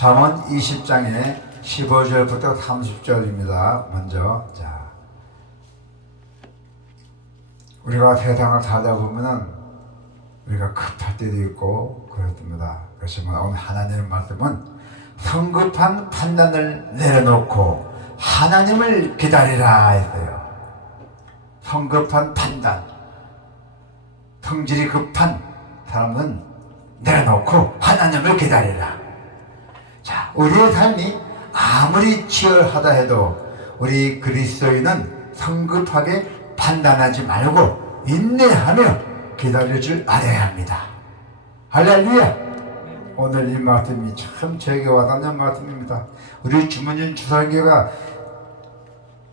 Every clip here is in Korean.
잠언 20장의 15절부터 30절입니다. 먼저 우리가 세상을 살다 보면은 우리가 급할 때도 있고 그렇습니다. 그렇지만 오늘 하나님의 말씀은 성급한 판단을 내려놓고 하나님을 기다리라 했어요. 성급한 판단, 성질이 급한 사람은 내려놓고 하나님을 기다리라. 자, 우리의 삶이 아무리 치열하다 해도 우리 그리스도인은 성급하게 판단하지 말고 인내하며 기다릴 줄 알아야 합니다. 할렐루야! 오늘 이 말씀이 참 저에게 와닿는 말씀입니다. 우리 주문인 주상교가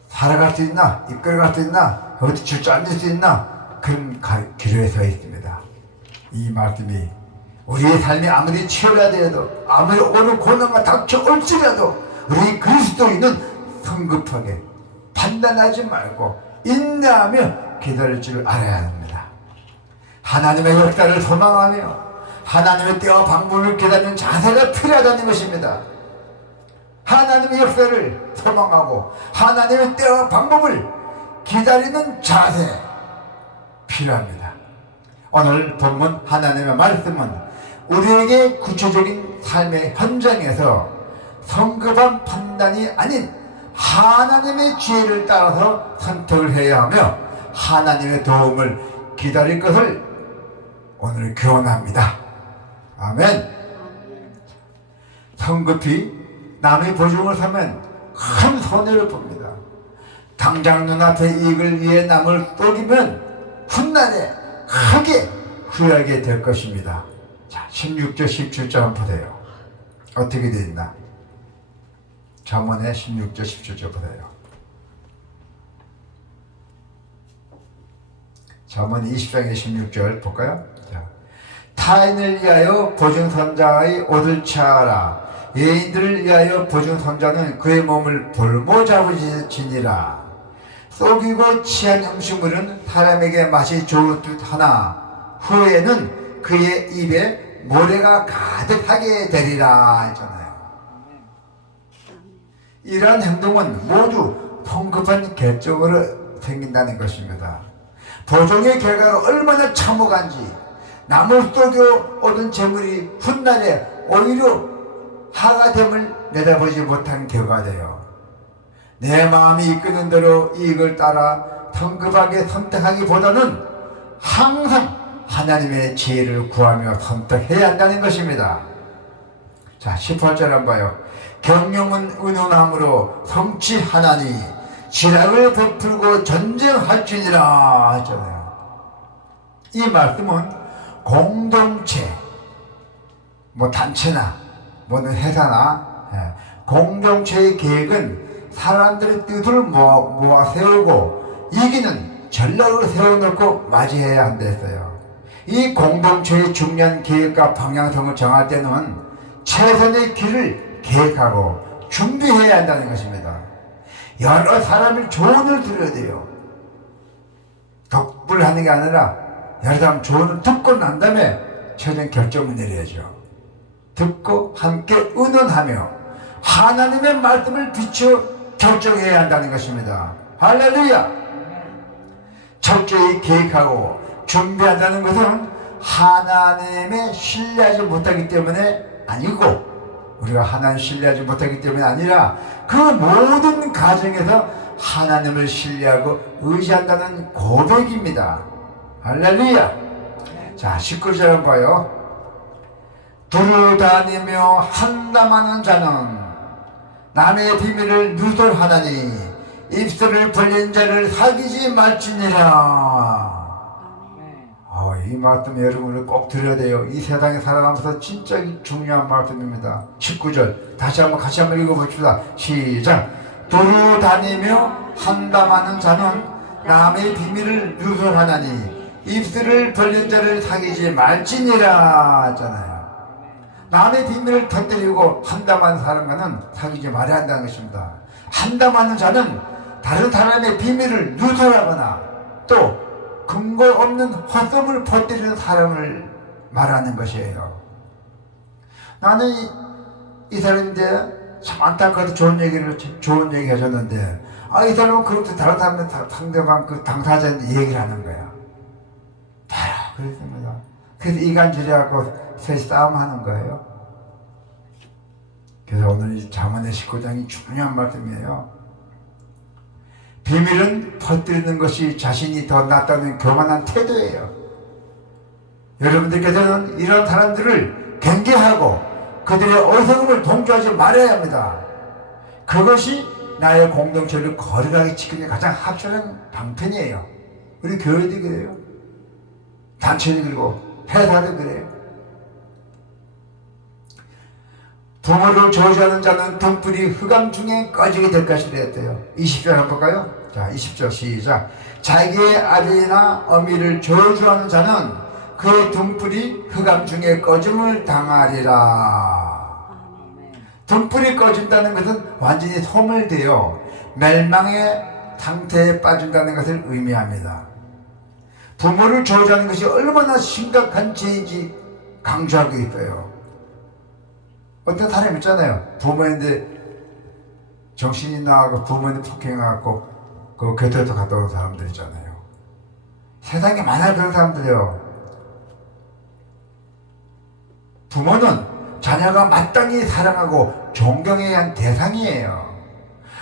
살아갈 수 있나? 이끌어갈 수 있나? 어디 주저앉을 수 있나? 그런 기로에 서 있습니다. 이 말씀이 우리의 삶이 아무리 치열하다 해도 아무리 오는 고난과 닥쳐올지라도 우리 그리스도인은 성급하게 판단하지 말고 인내하며 기다릴 줄 알아야 합니다. 하나님의 역사를 소망하며 하나님의 때와 방법을 기다리는 자세가 필요하다는 것입니다. 하나님의 역사를 소망하고 하나님의 때와 방법을 기다리는 자세 필요합니다. 오늘 본문 하나님의 말씀은 우리에게 구체적인 삶의 현장에서 성급한 판단이 아닌 하나님의 지혜를 따라서 선택을 해야 하며 하나님의 도움을 기다릴 것을 오늘 교훈합니다. 아멘. 성급히 남의 보증을 사면 큰 손해를 봅니다. 당장 눈앞의 이익을 위해 남을 속이면 훗날에 크게 후회하게 될 것입니다. 자, 16절 17절 한번 보세요. 어떻게 되어 있나? 잠언의 16절 17절 보세요. 잠언 20장의 16절 볼까요? 자, 타인을 위하여 보증선자의 옷을 취하라. 예인들을 위하여 보증선자는 그의 몸을 볼모 잡으시니라. 속이고 취한 음식물은 사람에게 맛이 좋을 듯 하나 후에는 그의 입에 모래가 가득하게 되리라 했잖아요. 이러한 행동은 모두 성급한 결정으로 생긴다는 것입니다. 보증의 결과가 얼마나 참혹한지 남을 속여 얻은 재물이 훗날에 오히려 하가 됨을 내다보지 못한 결과돼요. 내 마음이 이끄는 대로 이익을 따라 성급하게 선택하기보다는 항상 하나님의 지혜를 구하며 선택해야 한다는 것입니다. 자, 18절 한번 봐요. 경영은 은연함으로 성취하나니 지략을 베풀고 전쟁할지니라 하잖아요. 이 말씀은 공동체, 단체나 회사나 공동체의 계획은 사람들의 뜻을 모아 세우고 이기는 전략을 세워놓고 맞이해야 한다 했어요. 이 공동체의 중요한 계획과 방향성을 정할 때는 최선의 길을 계획하고 준비해야 한다는 것입니다. 여러 사람의 조언을 들어야 돼요. 덕불 하는 게 아니라 여러 사람 조언을 듣고 난 다음에 최종 결정을 내려야죠. 듣고 함께 의논하며 하나님의 말씀을 비추어 결정해야 한다는 것입니다. 할렐루야! 철저히 계획하고 준비한다는 것은 하나님의 신뢰하지 못하기 때문에 아니고 우리가 하나님 신뢰하지 못하기 때문에 아니라 그 모든 가정에서 하나님을 신뢰하고 의지한다는 고백입니다. 할렐루야! 자, 19절 한번 봐요. 두루 다니며 한담하는 자는 남의 비밀을 누설하나니 입술을 벌린 자를 사귀지 말지니라. 이 말씀 여러분을 꼭 들어야 돼요. 이 세상에 살아가면서 진짜 중요한 말씀입니다. 19절 같이 한번 읽어봅시다. 시작. 두루 다니며 한담하는 자는 남의 비밀을 누설하나니 입술을 벌린 자를 사귀지 말지니라 하잖아요. 남의 비밀을 터뜨리고 한담하는 사람과는 사귀지 말아야 한다는 것입니다. 한담하는 자는 다른 사람의 비밀을 누설하거나 또 근거 없는 헛소문을 퍼뜨리는 사람을 말하는 것이에요. 나는 이 사람인데 참 안타까워도 좋은 얘기 해줬는데, 이 사람은 그렇게 다른 사람들 상대방 그 당사자한테 얘기를 하는 거야. 다 그렇습니다. 그래서 이간질해갖고 셋이 싸움하는 거예요. 그래서 오늘 이 잠언의 19장이 중요한 말씀이에요. 비밀은 퍼뜨리는 것이 자신이 더 낫다는 교만한 태도예요. 여러분들께서는 이런 사람들을 경계하고 그들의 어리석음을 동조하지 말아야 합니다. 그것이 나의 공동체를 거룩하게 지키는 가장 확실한 방편이에요. 우리 교회도 그래요. 단체도 그리고 회사도 그래요. 부모를 저주하는 자는 등불이 흑암 중에 꺼지게 될 것이라 했대요. 20절 한번 볼까요? 자, 20절 시작. 자기의 아들이나 어미를 저주하는 자는 그 등불이 흑암 중에 꺼짐을 당하리라. 등불이 꺼진다는 것은 완전히 소멸되어 멸망의 상태에 빠진다는 것을 의미합니다. 부모를 저주하는 것이 얼마나 심각한 죄인지 강조하고 있어요. 어떤 사람 있잖아요. 부모인데 정신이 나가고 부모님 폭행해갖고 그 교토에서 갔다 온 사람들 있잖아요. 세상에 많아요, 그런 사람들이요. 부모는 자녀가 마땅히 사랑하고 존경해야 한 대상이에요.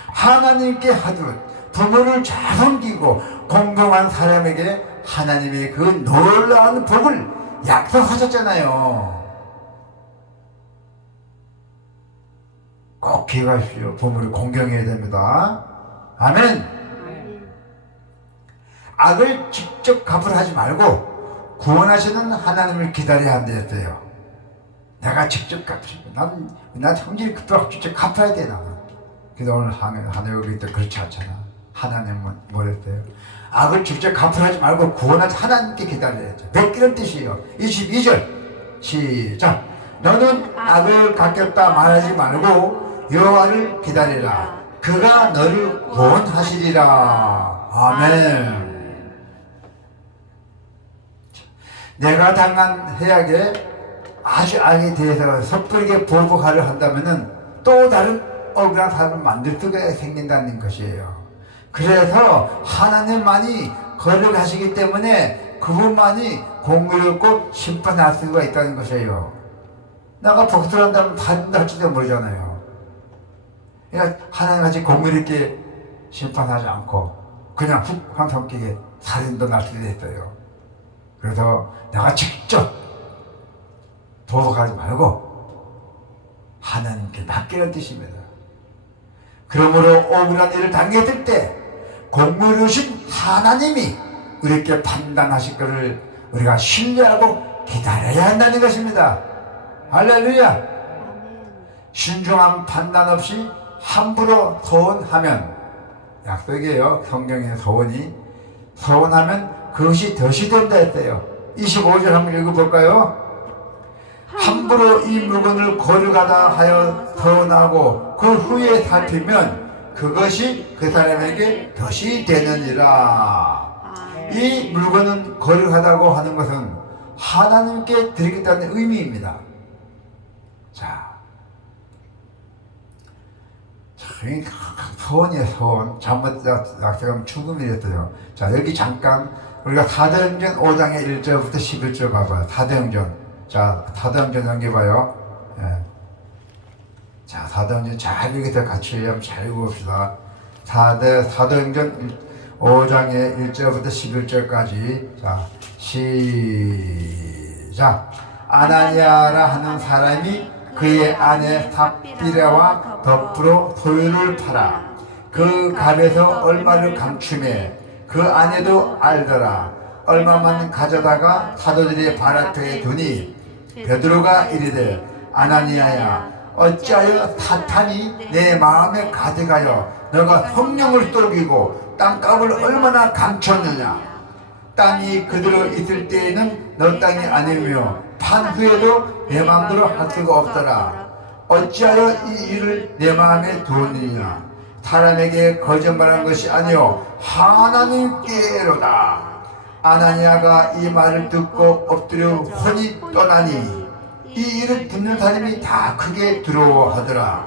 하나님께 하듯 부모를 잘 섬기고 공경한 사람에게 하나님이 그 놀라운 복을 약속하셨잖아요. 꼭 기억하십시오. 부모를 공경해야 됩니다. 아멘. 악을 직접 갚으려 하지 말고 구원하시는 하나님을 기다려야 한다했어요. 내가 직접 갚으시고 난 성질이 급하고 직접 갚아야 돼. 나는. 그래서 오늘 하늘이 또 그렇지 않잖아. 하나님은 뭐랬어요? 악을 직접 갚으려 하지 말고 구원하시 하나님께 기다려야죠. 뵙기는 뜻이에요. 22절 시작. 너는 악을 갚겠다 말하지 말고 여호와를 기다리라. 그가 너를 구원하시리라. 아멘. 내가 당한 해악에 아주 악에 대해서 섣부르게 보복하려 한다면은 또 다른 억울한 사람을 만들 수가 생긴다는 것이에요. 그래서 하나님만이 거룩하시기 때문에 그분만이 공의롭고 심판할 수가 있다는 것이에요. 내가 복수한다면 받는다 할지도 모르잖아요. 그러니까 하나님같이 공의롭게 심판하지 않고 그냥 훅 성격에 살인도 날 수도 있어요. 그래서 내가 직접 보복하지 말고 하나님께 맡기는 뜻입니다. 그러므로 억울한 일을 당했을 때 공의로우신 하나님이 우리에게 판단하실 것을 우리가 신뢰하고 기다려야 한다는 것입니다. 할렐루야. 신중한 판단 없이 함부로 서원하면, 약속이에요. 성경의 서원하면 그것이 덫이 된다 했대요. 25절 한번 읽어볼까요? 함부로 이 물건을 거르가다 하여 서원하고 그 후에 살피면 그것이 그 사람에게 덫이 되느니라. 이 물건은 거룩하다고 하는 것은 하나님께 드리겠다는 의미입니다. 자, 서원이에요. 서원. 잘못 약속하면 죽음이랬어요. 자, 여기 잠깐 우리가 사도행전 5장의 1절부터 11절 봐봐요. 사도행전. 자, 사도행전 넘겨봐요. 예. 자, 사도행전 잘 읽어서 같이 한번 잘 읽어봅시다. 사도행전 5장의 1절부터 11절까지. 자, 시작. 아나니아라 하는 사람이 그의 아내 삽비라와 덧부로 소유를 팔아 그 값에서 얼마를 감추매 그 아내도 알더라. 얼마만 가져다가 사도들의 발 앞에 두니 베드로가 이르되 아나니아야 어찌하여 사탄이 내 마음에 가득하여 너가 성령을 속이고 땅값을 얼마나 감췄느냐. 땅이 그대로 있을 때에는 너 땅이 아니며 판 후에도 내 마음대로 할 수가 없더라. 어찌하여 이 일을 내 마음에 두었느냐. 사람에게 거짓말한 것이 아니요 하나님께로다. 아나니아가 이 말을 듣고 엎드려 혼이 떠나니 이 일을 듣는 사람이 다 크게 두려워하더라.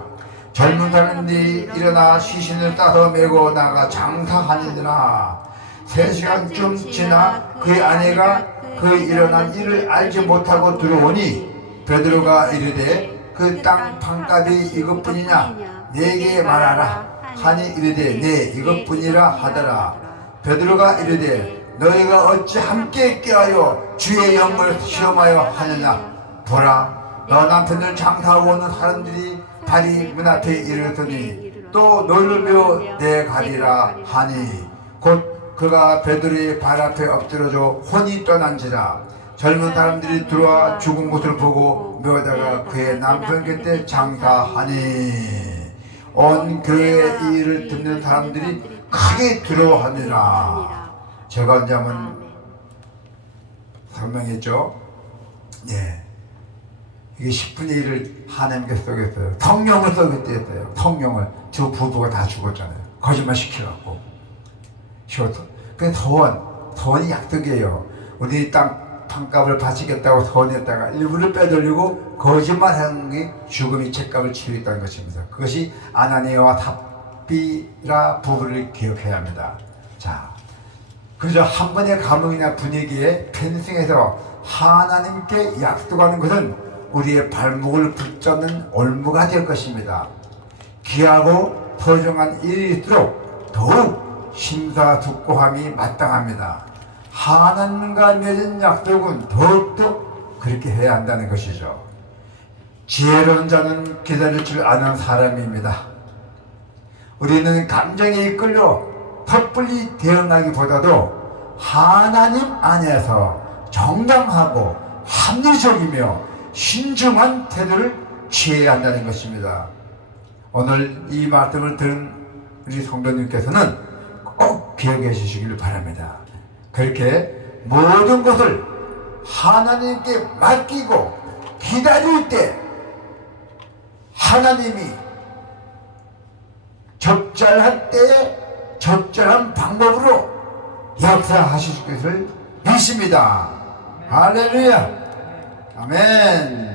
젊은 사람들이 일어나 시신을 따서 메고 나가 장사하니더라. 3시간쯤 지나 그의 아내가 그 일어난 일을 알지 못하고 들어오니 베드로가 이르되 그 땅 판값이 이것뿐이냐 내게 말하라 하니 이르되 네 이것뿐이라 하더라. 베드로가 이르되 너희가 어찌 함께 깨하여 주의 영을 시험하여 하느냐. 보라 너 남편을 장사하고 오는 사람들이 발이 문 앞에 이르더니 또 너희를 메어 내가리라 하니 곧 그가 베드로의 발 앞에 엎드러져 혼이 떠난지라. 젊은 사람들이 들어와 죽은 것을 보고 메어다가 그의 남편 곁에 장사하니 온 교회의 이 일을 듣는 사람들이 크게 두려워하니라. 제가 이제 한번 설명했죠. 예. 이게 10분의 1을 하나님께 쏘겠어요. 성령을 쏘겠대요. 성령을. 두 부부가 다 죽었잖아요. 거짓말 시켜갖고. 그래서 소원이 약속이에요. 우리 땅 판값을 바치겠다고 소원했다가 일부를 빼돌리고 거짓말하는 게 죽음의 책값을 치르겠다는 것입니다. 그것이 아나니아와 삽비라 부부를 기억해야 합니다. 자, 그저 한 번의 감흥이나 분위기에 편승해서 하나님께 약속하는 것은 우리의 발목을 붙잡는 올무가 될 것입니다. 귀하고 소중한 일일수록 더욱 심사숙고함이 마땅합니다. 하나님과 맺은 약속은 더욱더 그렇게 해야 한다는 것이죠. 지혜로운 자는 기다릴 줄 아는 사람입니다. 우리는 감정에 이끌려 섣불리 대응하기보다도 하나님 안에서 정당하고 합리적이며 신중한 태도를 취해야 한다는 것입니다. 오늘 이 말씀을 들은 우리 성도님께서는 꼭 기억해 주시길 바랍니다. 그렇게 모든 것을 하나님께 맡기고 기다릴 때 하나님이 적절한 때에 적절한 방법으로 역사하실 것을 믿습니다. 할렐루야. 아멘.